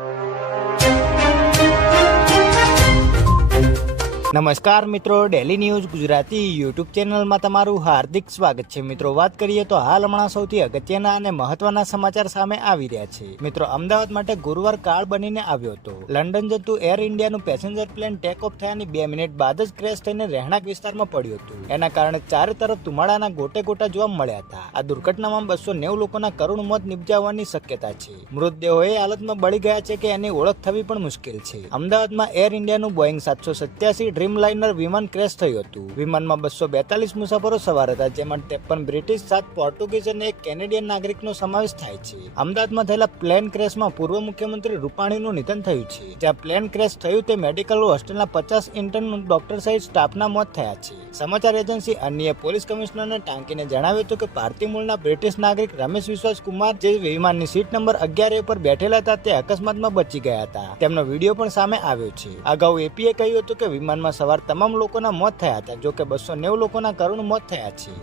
you. નમસ્કાર મિત્રો daily news Gujarati YouTube ચેનલમાં તમારું હાર્દિક સ્વાગત છે. મિત્રો, વાત કરીએ તો હાલ હમણાં સૌથી અગત્યના અને મહત્વના સમાચાર સામે આવી રહ્યા છે. મિત્રો, અમદાવાદ માટે ગુરુવાર કાળ બનીને આવ્યો હતો. લંડન જતું એર ઇન્ડિયાનું પેસેન્જર પ્લેન ટેક ઓફ થયાની બે મિનિટ બાદ જ ક્રેશ થઈને રહેણાંક વિસ્તારમાં પડ્યું હતું. એના કારણે ચારે તરફ ધુમાડાના ગોટે ગોટા જોવા મળ્યા હતા. આ દુર્ઘટનામાં બસો નેવું લોકોના કરુણ મોત નિપજાવવાની શક્યતા છે. મૃતદેહો એ હાલતમાં બળી ગયા છે કે એની ઓળખ થવી પણ મુશ્કેલ છે. અમદાવાદમાં એર ઇન્ડિયાનું બોઈંગ સાતસો સત્યાસી ડ્રીમ લાઇનર વિમાન ક્રેશ થયું હતું. વિમાનમાં બસો બેતાલીસ મુસાફરો સવાર હતા, જેમાં ત્રેપન બ્રિટિશ સાત પોર્ટુગીઝ અને એક કેનેડિયન નાગરિકનો સમાવેશ થાય છે. અમદાવાદમાં થયેલા પ્લેન ક્રેશમાં પૂર્વ મુખ્યમંત્રી રૂપાણીનું નિધન થયું છે. જ્યાં પ્લેન ક્રેશ થયું તે મેડિકલ હોસ્ટેલના પચાસ ઇન્ટર્ન ડોક્ટર સહિત સ્ટાફના મોત થયા છે. સમાચાર એજન્સી અન્ય પોલીસ કમિશનરને ટાંકીને જણાવ્યું હતું કે ભારતીય મૂળના બ્રિટિશ નાગરિક રમેશ વિશ્વાસ કુમાર જે વિમાનની સીટ નંબર અગિયાર પર બેઠેલા હતા, તે અકસ્માતમાં બચી ગયા હતા. તેમનો વીડિયો પણ સામે આવ્યો છે. અગાઉ એપીએ કહ્યું હતું કે વિમાનમાં સવાર તમામ લોકોના મોત થયા હતા. જો કે બસો નેવું લોકોના કરુણ મોત થયા છે.